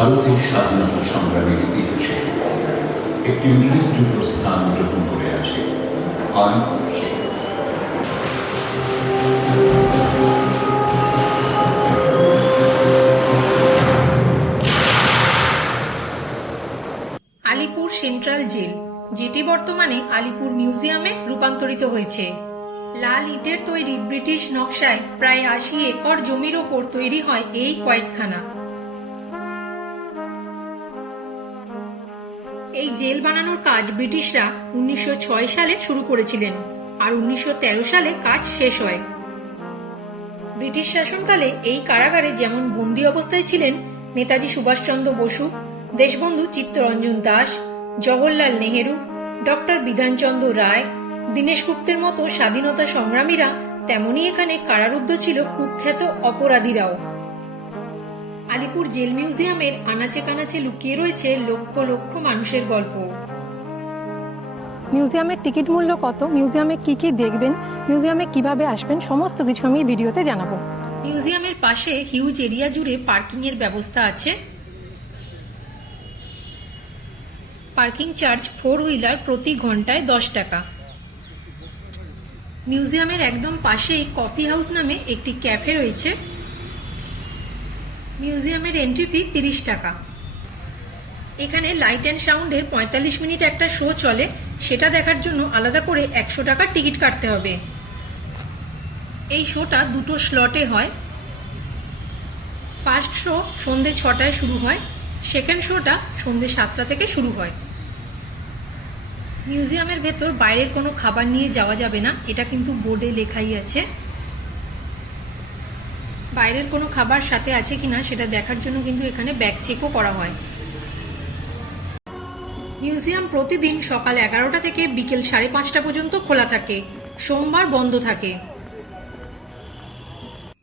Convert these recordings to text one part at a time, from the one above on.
ভারতের স্বাধীনতা সংগ্রামের ইতিহাসে একটি উল্লেখযোগ্য স্থান গ্রহণ করে আছে আলিপুর জেলা। আলিপুর সেন্ট্রাল জেল, যেটি বর্তমানে আলিপুর মিউজিয়ামে রূপান্তরিত হয়েছে। লাল ইটের তৈরি ব্রিটিশ নকশায় প্রায় ৮০ একর জমির ওপর তৈরি হয় এই কয়েদখানা। এই জেল বানানোর কাজ ব্রিটিশরা ১৯০৬ সালে শুরু করেছিলেন আর ১৯১৩ সালে কাজ শেষ হয়। ব্রিটিশ শাসনকালে এই কারাগারে যেমন বন্দী অবস্থায় ছিলেন নেতাজি সুভাষচন্দ্র বসু, দেশবন্ধু চিত্তরঞ্জন দাস, জওহরলাল নেহেরু, ডক্টর বিধানচন্দ্র রায়, দীনেশ গুপ্তের মতো স্বাধীনতা সংগ্রামীরা, তেমনি এখানে কারারুদ্ধ ছিল কুখ্যাত অপরাধীরাও। আলিপুর জেল মিউজিয়ামের আনাচে কানাচে লুকিয়ে রয়েছে লক্ষ লক্ষ মানুষের গল্প। মিউজিয়ামের টিকিট মূল্য কত, মিউজিয়ামে কি কি দেখবেন, মিউজিয়ামে কিভাবে আসবেন, সমস্ত কিছু আমি ভিডিওতে জানাবো। মিউজিয়ামের পাশে হিউজ এরিয়া জুড়ে পার্কিং এর ব্যবস্থা আছে। পার্কিং চার্জ 4 হুইলার প্রতি ঘন্টায় 10 টাকা। মিউজিয়ামের একদম পাশেই কফি হাউস নামে একটি ক্যাফে রয়েছে। মিউজিয়ামের এন্ট্রি ফি 30 টাকা। এখানে লাইট অ্যান্ড সাউন্ডের 45 মিনিট একটা শো চলে, সেটা দেখার জন্য আলাদা করে 100 টাকার টিকিট কাটতে হবে। এই শোটা দুটো স্লটে হয়। ফার্স্ট শো সন্ধে 6টায় শুরু হয়, সেকেন্ড শোটা সন্ধে 7টা থেকে শুরু হয়। মিউজিয়ামের ভেতর বাইরের কোনো খাবার নিয়ে যাওয়া যাবে না, এটা কিন্তু বোর্ডে লেখাই আছে। বাইরের কোনো খাবার সাথে আছে কিনা সেটা দেখার জন্য কিন্তু এখানে ব্যাগ চেকও করা হয়। মিউজিয়াম প্রতিদিন সকাল 11টা থেকে বিকেল 5:30 পর্যন্ত খোলা থাকে, সোমবার বন্ধ থাকে।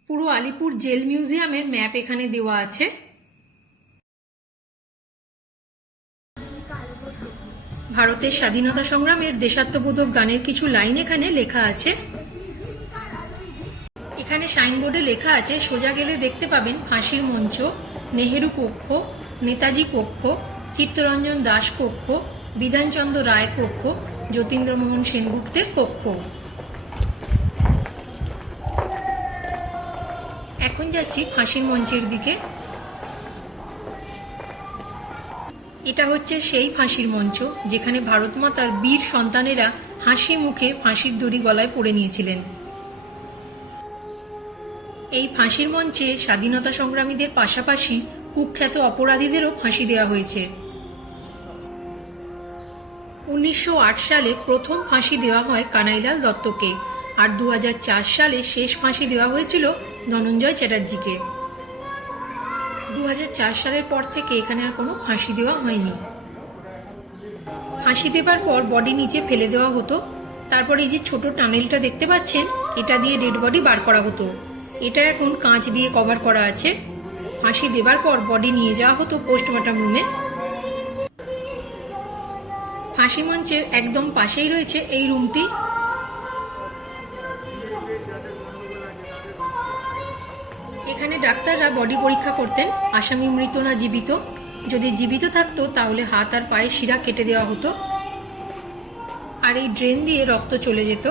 পুরো আলিপুর জেল মিউজিয়ামের ম্যাপ এখানে দেওয়া আছে। ভারতের স্বাধীনতা সংগ্রামের দেশাত্মবোধক গানের কিছু লাইন এখানে লেখা আছে। এখানে সাইনবোর্ডে লেখা আছে, সোজা গেলে দেখতে পাবেন ফাঁসির মঞ্চ, নেহেরু কক্ষ, নেতাজি কক্ষ, চিত্তরঞ্জন দাস কক্ষ, বিধানচন্দ্র রায় কক্ষ, যতীন্দ্রমোহন সেনগুপ্তের কক্ষ। এখন যাচ্ছি ফাঁসির মঞ্চের দিকে। এটা হচ্ছে সেই ফাঁসির মঞ্চ যেখানে ভারত মাতার বীর সন্তানেরা হাসি মুখে ফাঁসির দড়ি গলায় পরে নিয়েছিলেন। এই ফাঁসির মঞ্চে স্বাধীনতা সংগ্রামীদের পাশাপাশি কুখ্যাত অপরাধীদেরও ফাঁসি দেওয়া হয়েছে। 1908 সালে প্রথম ফাঁসি দেওয়া হয় কানাইলাল দত্তকে, আর 2004 সালে শেষ ফাঁসি দেওয়া হয়েছিল ধনঞ্জয় চ্যাটার্জিকে। 2004 সালের পর থেকে এখানে আর কোনো ফাঁসি দেওয়া হয়নি। ফাঁসি দেবার পর বডি নিচে ফেলে দেওয়া হতো, তারপর এই যে ছোট টানেলটা দেখতে পাচ্ছেন, এটা দিয়ে ডেড বডি বার করা হতো। এটা এখন কাঁচ দিয়ে কভার করা আছে। ফাঁসি দেবার পর বডি নিয়ে যাওয়া হতো পোস্টমর্টম রুমে। ফাঁসি মঞ্চের একদম পাশেই রয়েছে এই রুমটি। এখানে ডাক্তাররা বডি পরীক্ষা করতেন আসামি মৃত না জীবিত। যদি জীবিত থাকতো তাহলে হাত আর পায়ে শিরা কেটে দেওয়া হতো, আর এই ড্রেন দিয়ে রক্ত চলে যেত।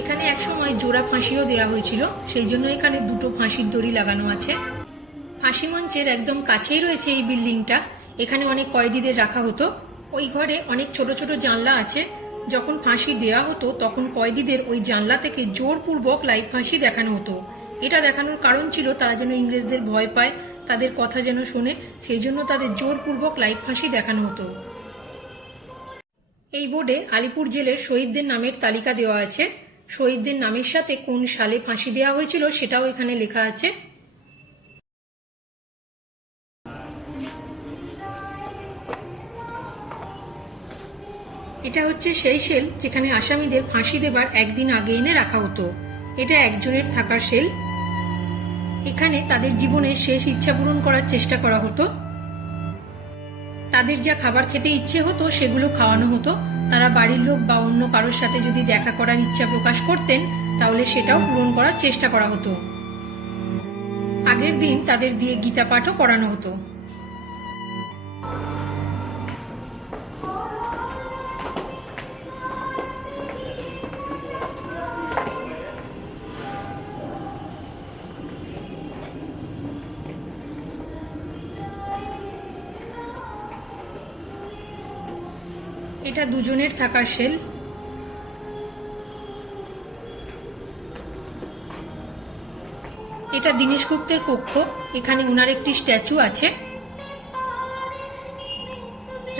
এখানে একসময় জোড়া ফাঁসিও দেওয়া হয়েছিল, সেই জন্য এখানে দুটো ফাঁসির দড়ি লাগানো আছে। ফাঁসি মঞ্চের একদম কাছেই রয়েছে এই বিল্ডিংটা। এখানে অনেক কয়েদিদের রাখা হতো। ওই ঘরে অনেক ছোট ছোট জানলা আছে। যখন ফাঁসি দেওয়া হতো তখন কয়েদিদের ওই জানলা থেকে জোরপূর্বক লাইভ ফাঁসি দেখানো হতো। এটা দেখানোর কারণ ছিল তারা যেন ইংরেজদের ভয় পায়, তাদের কথা যেন শোনে, সেই জন্য তাদের জোরপূর্বক লাইভ ফাঁসি দেখানো হতো। এই বোর্ডে আলিপুর জেলের শহীদদের নামের তালিকা দেওয়া আছে। শহীদদের নামের সাথে কোন সালে ফাঁসি দেওয়া হয়েছিল সেটাও এখানে লেখা আছে। এটা হচ্ছে সেই সেল যেখানে আসামিদের ফাঁসি দেবার একদিন আগে এনে রাখা হতো। এটা একজনের থাকার সেল। এখানে তাদের জীবনের শেষ ইচ্ছা পূরণ করার চেষ্টা করা হতো। তাদের যা খাবার খেতে ইচ্ছে হতো সেগুলো খাওয়ানো হতো। তারা বাড়ির লোক বা অন্য কারোর সাথে যদি দেখা করার ইচ্ছা প্রকাশ করতেন তাহলে সেটাও পূরণ করার চেষ্টা করা হতো। আগের দিন তাদের দিয়ে গীতা পাঠও করানো হতো। এটা দুজনের থাকার সেল। এটা দীনেশ গুপ্তের কক্ষ, এখানে ওনার একটি স্ট্যাচু আছে।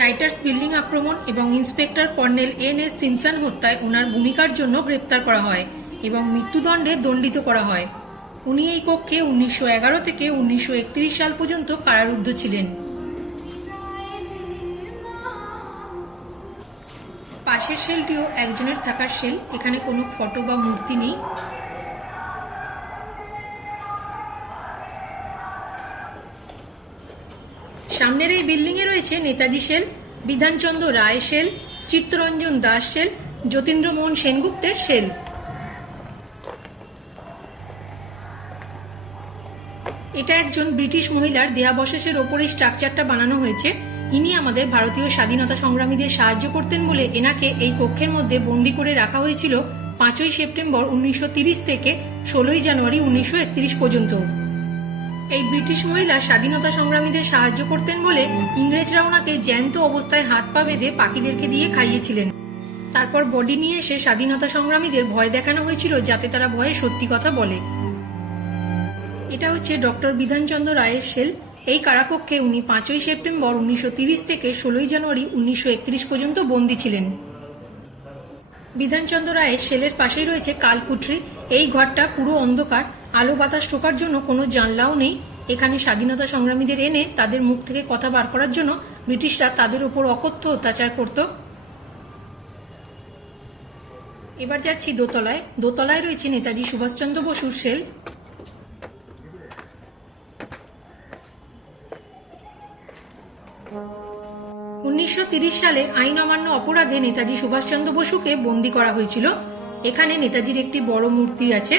রাইটার্স বিল্ডিং আক্রমণ এবং ইন্সপেক্টর কর্নেল এন.এস. সিমসন হত্যায় ওনার ভূমিকার জন্য গ্রেপ্তার করা হয় এবং মৃত্যুদণ্ডে দণ্ডিত করা হয়। উনি এই কক্ষে 1911 থেকে 1931 সাল পর্যন্ত কারারুদ্ধ ছিলেন। পাশের সেলটিও একজনের থাকার সেল, এখানে কোনো ফটো বা মূর্তি নেই। সামনের এই বিল্ডিং এ রয়েছে Netaji cell, Bidhan Chandra Roy cell, Chittaranjan Das cell, যতীন্দ্রমোহন সেনগুপ্তের সেল। এটা একজন ব্রিটিশ মহিলার দেহাবশেষের ওপর এই স্ট্রাকচারটা বানানো হয়েছে। ইনি আমাদের ভারতীয় স্বাধীনতা সংগ্রামীদের সাহায্য করতেন বলে এনাকে এই কক্ষের মধ্যে বন্দি করে রাখা হয়েছিল 5ই সেপ্টেম্বর 1930 থেকে 16ই জানুয়ারি 1931 পর্যন্ত। এই ব্রিটিশ মহিলা স্বাধীনতা সংগ্রামীদের সাহায্য করতেন বলে ইংরেজরা ওনাকে জ্যান্ত অবস্থায় হাত পা বেঁধে পাখিদেরকে দিয়ে খাইয়েছিলেন। তারপর বডি নিয়ে এসে স্বাধীনতা সংগ্রামীদের ভয় দেখানো হয়েছিল যাতে তারা ভয়ে সত্যি কথা বলে। এটা হচ্ছে ডক্টর বিধানচন্দ্র রায়ের সেল। এই কারাকক্ষে উনি 5ই সেপ্টেম্বর 1930 থেকে 16ই জানুয়ারি 1931 পর্যন্ত বন্দী ছিলেন। বিধানচন্দ্র রায়ের সেলের পাশেই রয়েছে কালকুঠরি। এই ঘরটা পুরো অন্ধকার, আলো বাতাস ঢোকার জন্য কোনো জানলাও নেই। এখানে স্বাধীনতা সংগ্রামীদের এনে তাদের মুখ থেকে কথা বার করার জন্য ব্রিটিশরা তাদের উপর অকথ্য অত্যাচার করত। এবার যাচ্ছি দোতলায়। দোতলায় রয়েছে নেতাজি সুভাষচন্দ্র বসুর সেল। উনিশশো সালে আইন অমান্য অপরাধে নেতাজি সুভাষচন্দ্র বসুকে বন্দী করা হয়েছিল। এখানে নেতাজির একটি বড় মূর্তি আছে।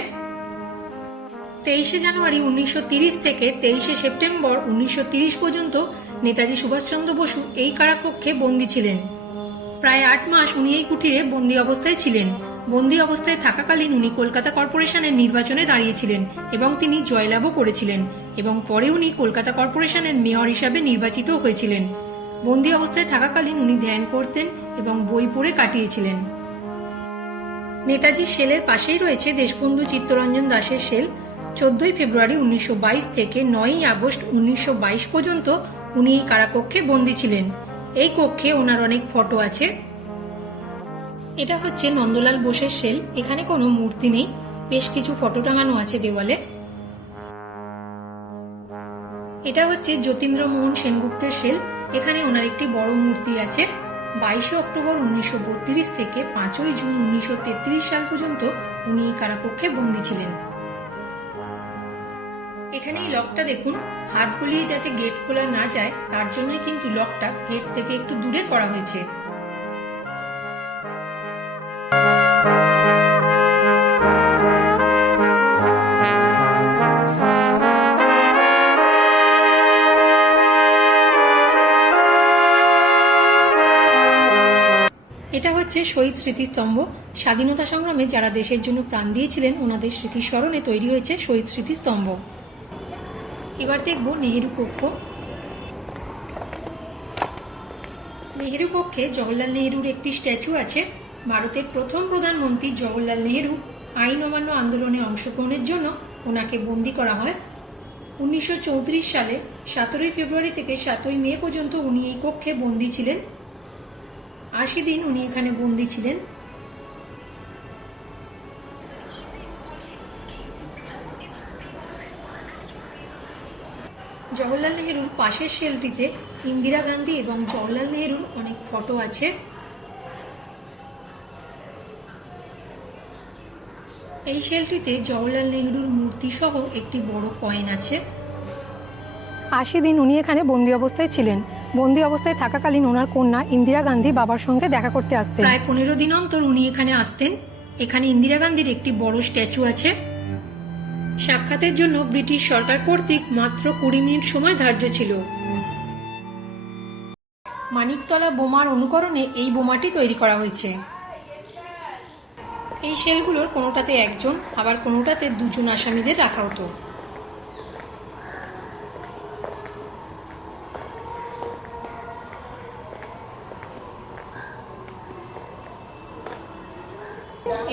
23শে জানুয়ারি 1930 থেকে 23শে সেপ্টেম্বর 1930 পর্যন্ত নেতাজি সুভাষচন্দ্র বসু এই কারাকক্ষে বন্দী ছিলেন। প্রায় 8 মাস উনি এই কুঠিরে বন্দী অবস্থায় ছিলেন। বন্দী অবস্থায় থাকাকালীন উনি কলকাতা কর্পোরেশনের নির্বাচনে দাঁড়িয়েছিলেন এবং তিনি জয়লাভও করেছিলেন এবং পরে উনি কলকাতা কর্পোরেশনের মেয়র হিসাবে নির্বাচিত হয়েছিলেন। বন্দী অবস্থায় থাকাকালীন উনি ধ্যান করতেন এবং বই পড়ে কাটিয়েছিলেন। নেতাজির সেলের পাশেই রয়েছে দেশবন্ধু চিত্তরঞ্জন দাসের সেল। 14ই ফেব্রুয়ারি 1922 থেকে 9ই আগস্ট 1922 পর্যন্ত উনি এই কারাকক্ষে বন্দী ছিলেন। এই কক্ষে ওনার অনেক ফটো আছে। এটা হচ্ছে নন্দলাল বোসের সেল। এখানে কোনো মূর্তি নেই, বেশ কিছু ফটো টাঙানো আছে দেওয়ালে। এটা হচ্ছে যতীন্দ্রমোহন সেনগুপ্তের সেল। এখানে ওনার একটি বড় মূর্তি আছে। 22শে অক্টোবর 1932 থেকে 5ই জুন 1933 সাল পর্যন্ত উনি এই কারাকক্ষে বন্দী ছিলেন। এখানে এই লকটা দেখুন, হাত গলিয়ে যাতে গেট খোলা না যায় তার জন্যই কিন্তু লকটা গেট থেকে একটু দূরে করা হয়েছে। এটা হচ্ছে শহীদ স্মৃতিস্তম্ভ। স্বাধীনতা সংগ্রামে যারা দেশের জন্য প্রাণ দিয়েছিলেন ওনাদের স্মৃতির স্মরণে তৈরি হয়েছে শহীদ স্মৃতিস্তম্ভ। এবার দেখব নেহেরু কক্ষ। নেহেরু কক্ষে জওহরলাল নেহেরুর একটি স্ট্যাচু আছে। ভারতের প্রথম প্রধানমন্ত্রী জওহরলাল নেহেরু আইন অমান্য আন্দোলনে অংশগ্রহণের জন্য ওনাকে বন্দী করা হয়। 1934 সালে 17ই ফেব্রুয়ারি থেকে 7ই মে পর্যন্ত উনি এই কক্ষে বন্দী ছিলেন। 80 দিন উনি এখানে বন্দী ছিলেন। জওহরলাল নেহেরুর পাশের সেলটিতে ইন্দিরা গান্ধী এবং জওহরলাল নেহেরুর অনেক ফটো আছে। এই সেলটিতে জওহরলাল নেহেরুর মূর্তি সহ একটি বড় কয়েন আছে। 80 দিন উনি এখানে বন্দি অবস্থায় ছিলেন। বন্দি অবস্থায় থাকাকালীন ওনার কন্যা ইন্দিরা গান্ধী বাবার সঙ্গে দেখা করতে আসতেন। প্রায় 15 দিন অন্তর উনি এখানে আসতেন। এখানে ইন্দিরা গান্ধীর একটি বড় স্ট্যাচু আছে। সাক্ষাতের জন্য ব্রিটিশ সরকার কর্তৃক মাত্র 20 মিনিট সময় ধার্য ছিল। মানিকতলা বোমার অনুকরণে এই বোমাটি তৈরি করা হয়েছে। এই সেলগুলোর কোনোটাতে একজন, আবার কোনোটাতে দুজন আসামিদের রাখা হতো।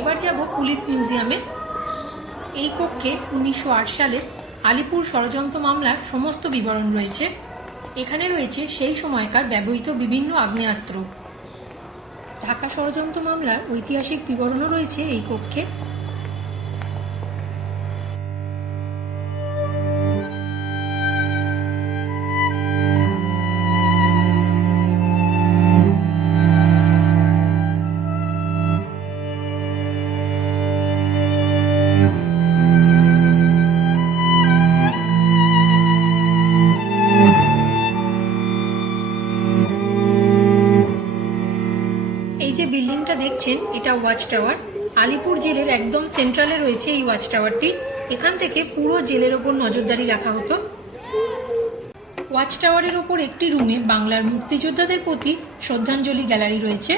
এবার যাব পুলিশ মিউজিয়ামে। এই কক্ষে 1908 সালে আলিপুর ষড়যন্ত্র মামলার সমস্ত বিবরণ রয়েছে। এখানে রয়েছে সেই সময়কার ব্যবহৃত বিভিন্ন আগ্নেয়াস্ত্র। ঢাকা ষড়যন্ত্র মামলার ঐতিহাসিক বিবরণও রয়েছে এই কক্ষে। এই যে বিল্ডিংটা দেখছেন, এটা ওয়াচ টাওয়ার। আলিপুর জেলের একদম সেন্ট্রালে রয়েছে এই ওয়াচ টাওয়ারটি। এখান থেকে পুরো জেলের ওপর নজরদারি রাখা হতো। ওয়াচ টাওয়ারের ওপর একটি রুমে বাংলার মুক্তিযোদ্ধাদের প্রতি শ্রদ্ধাঞ্জলি গ্যালারি রয়েছে।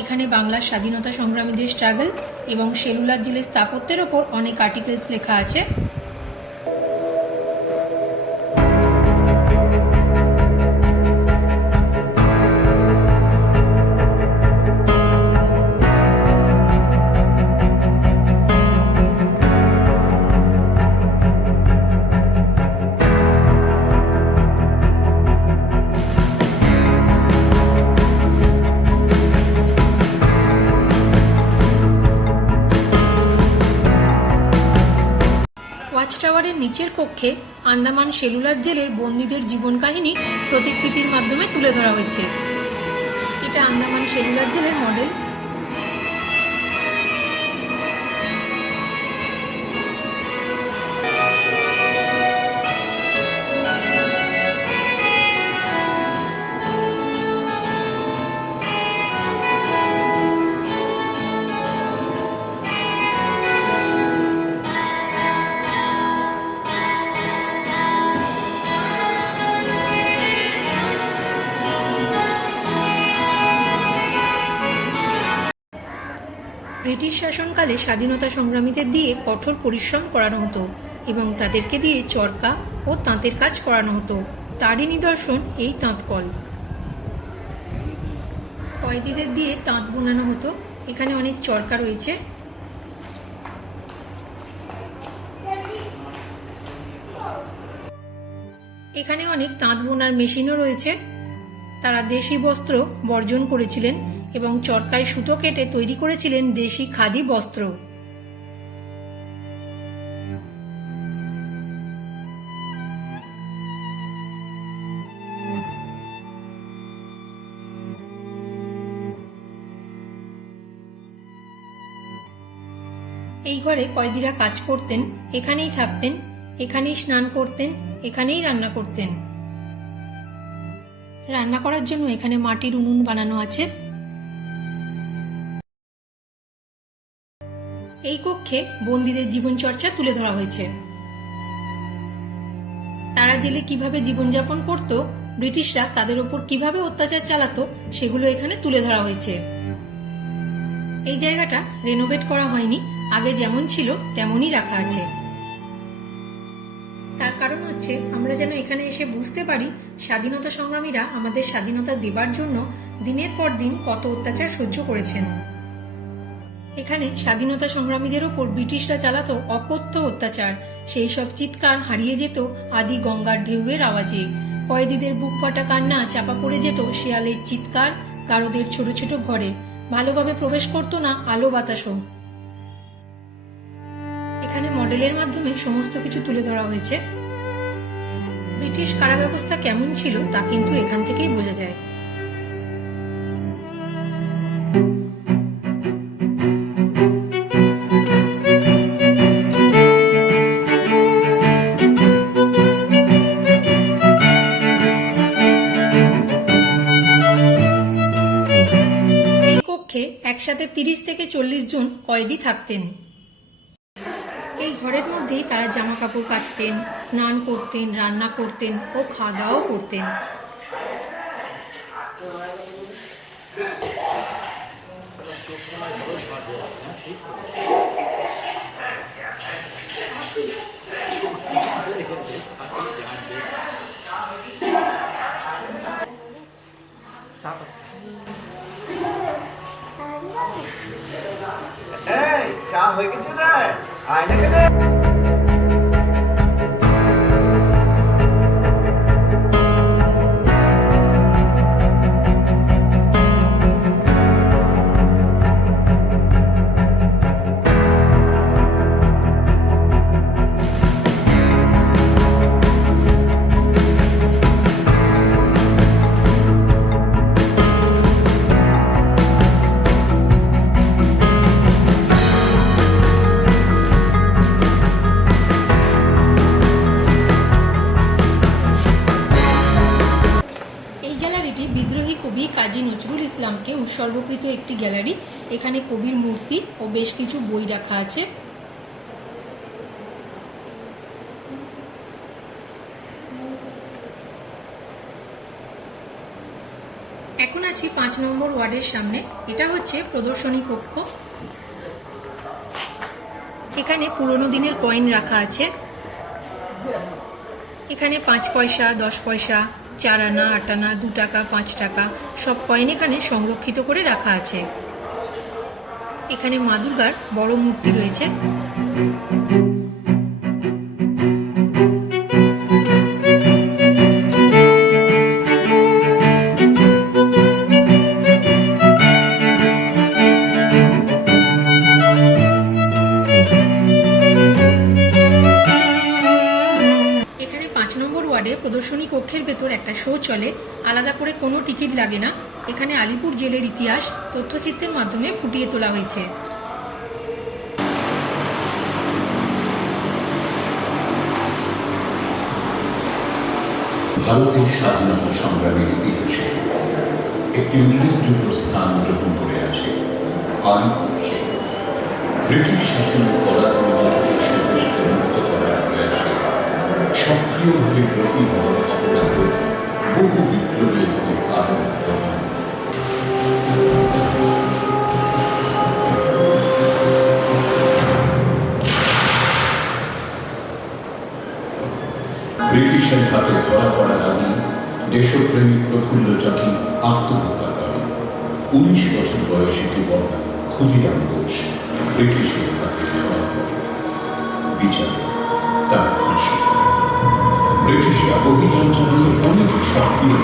এখানে বাংলার স্বাধীনতা সংগ্রামীদের স্ট্রাগল এবং সেলুলার জেলের স্থাপত্যের ওপর অনেক আর্টিকেলস লেখা আছে। ওয়াচ টাওয়ারের নিচের কক্ষে আন্দামান সেলুলার জেলের বন্দীদের জীবন কাহিনী প্রতিকৃতির মাধ্যমে তুলে ধরা হয়েছে। এটা আন্দামান সেলুলার জেলের মডেল। ব্রিটিশ শাসনকালে স্বাধীনতা সংগ্রামীদের দিয়ে কঠোর পরিশ্রম করানো হতো এবং তাদেরকে দিয়ে চরকা ও তাঁতের কাজ করানো হতো। তারই নিদর্শন এই তাঁতকল। কয়েদিদের দিয়ে তাঁত বোনানো হতো। এখানে অনেক চরকা রয়েছে। এখানে অনেক তাঁত বোনার মেশিনও রয়েছে। তারা দেশি বস্ত্র বর্জন করেছিলেন এবং চরকায় সুতো কেটে তৈরি করেছিলেন দেশি খাদি বস্ত্র। এই ঘরে কয়েদিরা কাজ করতেন, এখানেই থাকতেন, এখানেই স্নান করতেন, এখানেই রান্না করতেন। রান্না করার জন্য এখানে মাটির উনুন বানানো আছে। এই কক্ষে বন্দীদের জীবনচর্চা তুলে ধরা হয়েছে। তারা জেলে কিভাবে জীবনযাপন করত, ব্রিটিশরা তাদের উপর কিভাবে অত্যাচার চালাতো, সেগুলো এখানে তুলে ধরা হয়েছে। এই জায়গাটা রেনোভেট করা হয়নি, আগে যেমন ছিল তেমনই রাখা আছে। তার কারণ হচ্ছে আমরা যেন এখানে এসে বুঝতে পারি স্বাধীনতা সংগ্রামীরা আমাদের স্বাধীনতা দেবার জন্য দিনের পর দিন কত অত্যাচার সহ্য করেছেন। এখানে স্বাধীনতা সংগ্রামীদের ওপর ব্রিটিশরা চালাতো অকথ্য অত্যাচার। সেই সব চিৎকার হারিয়ে যেত আদি গঙ্গার ঢেউয়ের আওয়াজে। কয়েদিদের বুক ফাটা কান্না চাপা পড়ে যেত শেয়ালের চিৎকার, গারদের ছোট ছোট ঘরে। ভালোভাবে প্রবেশ করতো না আলো বাতাসও। এখানে মডেলের মাধ্যমে সমস্ত কিছু তুলে ধরা হয়েছে। ব্রিটিশ কারা ব্যবস্থা কেমন ছিল তা কিন্তু এখান থেকেই বোঝা যায়। একসাথে 30 থেকে 40 জন কয়েদি থাকতেন। এই ঘরের মধ্যেই তারা জামা কাপড় কাচতেন, স্নান করতেন, রান্না করতেন ও খাওয়া দাওয়াও করতেন। এই চা হয়ে গেছে না আয় না কেন এই গ্যালারিটি বিদ্রোহী কবি কাজী নজরুল ইসলামকে উৎসর্গকৃত একটি গ্যালারি। এখানে কবির মূর্তি ও বেশ কিছু বই রাখা আছে। এখন আছি 5 নম্বর ওয়ার্ডের সামনে। এটা হচ্ছে প্রদর্শনী কক্ষ। এখানে পুরনো দিনের কয়েন রাখা আছে। এখানে 5 পয়সা, 10 পয়সা, 4 আনা, 8 আনা, 2 টাকা, 5 টাকা সব কয়েন এখানে সংরক্ষিত করে রাখা আছে। এখানে মা দুর্গার বড় মূর্তি রয়েছে। এখানে 5 নম্বর ওয়ার্ডে প্রদর্শনী কক্ষের ভেতর একটা শো চলে। আলাদা করে কোনো টিকিট লাগে না। এখানে আলিপুর জেলের ইতিহাস তথ্যচিত্রের মাধ্যমে ফুটিয়ে তোলা হয়েছে। ভারতের স্বাধীনতা সংগ্রামের ইতিহাসে একটি উল্লেখযোগ্য স্থান গ্রহণ করে আছে আলিপুর। ব্রিটিশ শাসনের পরাধীন দেশকে মুক্ত করার প্রয়াসে সক্রিয়ভাবে ব্রতী হওয়ার অপরাধে বহু বিপ্লবী এখানে কারণ ব্রিটিশের হাতে ধরা পড়ার আগে দেশপ্রেমিক প্রফুল্ল চাকি আত্মহত্যা করেন। 19 বছর বয়সী যুবক ক্ষুদিরাম ঘোষ ব্রিটিশের হাতে ধরা পড়ে। বিচারে তার ফাঁসি। ব্রিটিশরা অভিযান চালিয়ে অনেক সক্রিয়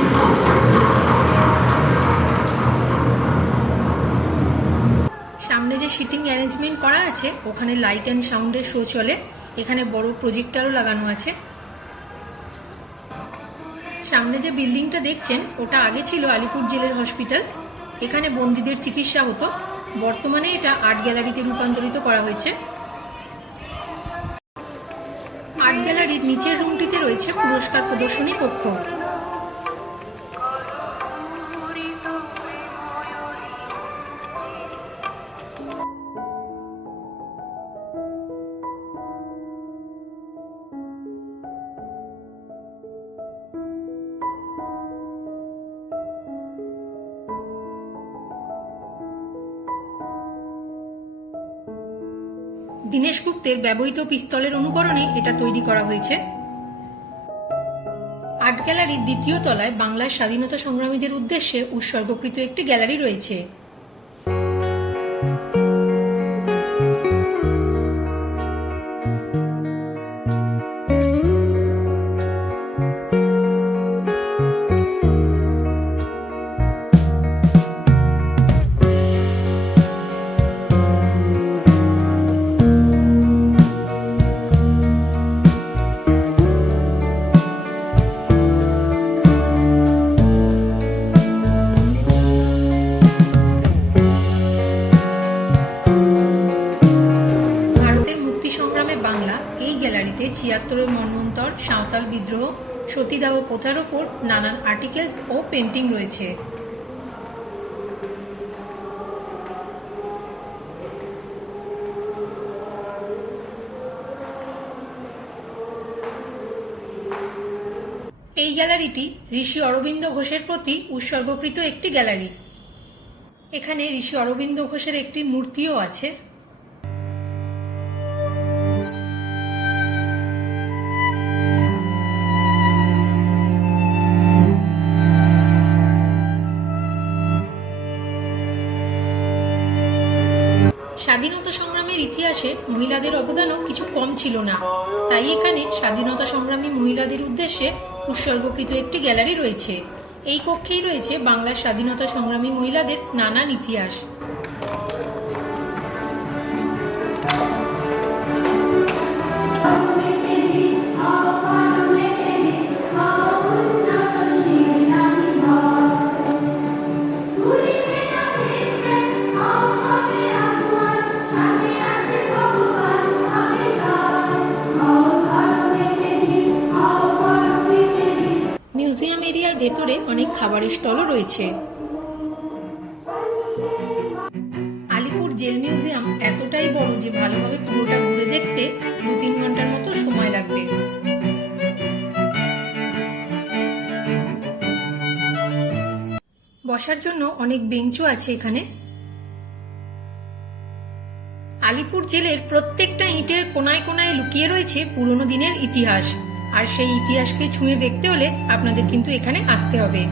সামনে যে সিটিং অ্যারেঞ্জমেন্ট করা আছে ওখানে লাইট অ্যান্ড সাউন্ডের শো চলে। এখানে বড় প্রজেক্টরও লাগানো আছে। সামনে যে বিল্ডিংটা দেখছেন ওটা আগে ছিল আলিপুর জেলের হসপিটাল। এখানে বন্দীদের চিকিৎসা হতো। বর্তমানে এটা আর্ট গ্যালারিতে রূপান্তরিত করা হয়েছে। আর্ট গ্যালারির নিচের রুমটিতে রয়েছে পুরস্কার প্রদর্শনী কক্ষ। দীনেশ গুপ্তের ব্যবহৃত পিস্তলের অনুকরণে এটা তৈরি করা হয়েছে। আর্ট গ্যালারির দ্বিতীয় তলায় বাংলার স্বাধীনতা সংগ্রামীদের উদ্দেশ্যে উৎসর্গকৃত একটি গ্যালারি রয়েছে। গ্যালারিতে ৭৬-এর মন্বন্তর, সাঁওতাল বিদ্রোহ, সতীদাহ প্রথার ওপর নানান আর্টিকেলস ও পেন্টিং রয়েছে। এই গ্যালারিটি ঋষি অরবিন্দ ঘোষের প্রতি উৎসর্গকৃত একটি গ্যালারি। এখানে ঋষি অরবিন্দ ঘোষের একটি মূর্তিও আছে। স্বাধীনতা সংগ্রামের ইতিহাসে মহিলাদের অবদানও কিছু কম ছিল না, তাই এখানে স্বাধীনতা সংগ্রামী মহিলাদের উদ্দেশ্যে উৎসর্গকৃত একটি গ্যালারি রয়েছে। এই কক্ষেই রয়েছে বাংলার স্বাধীনতা সংগ্রামী মহিলাদের নানান ইতিহাস। মিউজিয়াম এরিয়ার ভেতরে অনেক খাবারের স্টলও রয়েছে। আলিপুর জেল মিউজিয়াম এতটাই বড় যে ভালোভাবে পুরোটা ঘুরে দেখতে 2-3 ঘন্টার মতো সময় লাগবে। বসার জন্য অনেক বেঞ্চও আছে এখানে। আলিপুর জেলের প্রত্যেকটা ইটের কোনায় কোনায় লুকিয়ে রয়েছে পুরনো দিনের ইতিহাস, আর সেই ইতিহাসকে ছুঁয়ে দেখতে হলে আপনাদের কিন্তু এখানে আসতে হবে।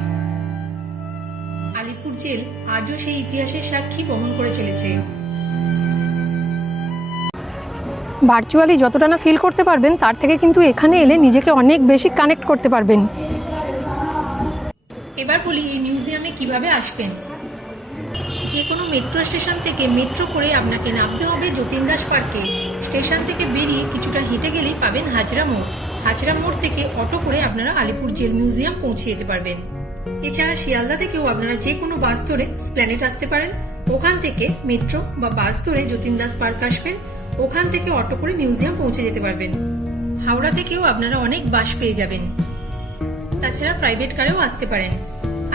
আলিপুর জেল আজও সেই ইতিহাসের সাক্ষী বহন করে চলেছে। ভার্চুয়ালি যতটা না ফিল করতে পারবেন, তার থেকে কিন্তু এখানে এলে নিজেকে অনেক বেশি কানেক্ট করতে পারবেন। এবার বলি এই মিউজিয়ামে কিভাবে আসবেন। যে কোনো মেট্রো স্টেশন থেকে মেট্রো করে আপনাকে নামতে হবে যতীন দাস পার্কে। স্টেশন থেকে বেরিয়ে কিছুটা হেঁটে গেলেই পাবেন হাজরা মোড়। হাজরা মোড় থেকে অটো করে আপনারা আলিপুর জেল মিউজিয়াম পৌঁছে যেতে পারবেন। এছাড়া শিয়ালদা থেকেও আপনারা যে কোনো বাস ধরে স্প্ল্যানেড আসতে পারেন। ওখান থেকে মেট্রো বা বাস ধরে যতীন দাস পার্ক আসবেন, ওখান থেকে অটো করে মিউজিয়াম পৌঁছে যেতে পারবেন। হাওড়া থেকেও আপনারা অনেক বাস পেয়ে যাবেন। তাছাড়া প্রাইভেট কারেও আসতে পারেন।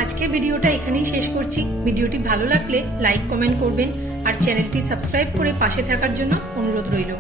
আজকের ভিডিওটা এখানেই শেষ করছি। ভিডিওটি ভালো লাগলে লাইক কমেন্ট করবেন আর চ্যানেলটি সাবস্ক্রাইব করে পাশে থাকার জন্য অনুরোধ রইল।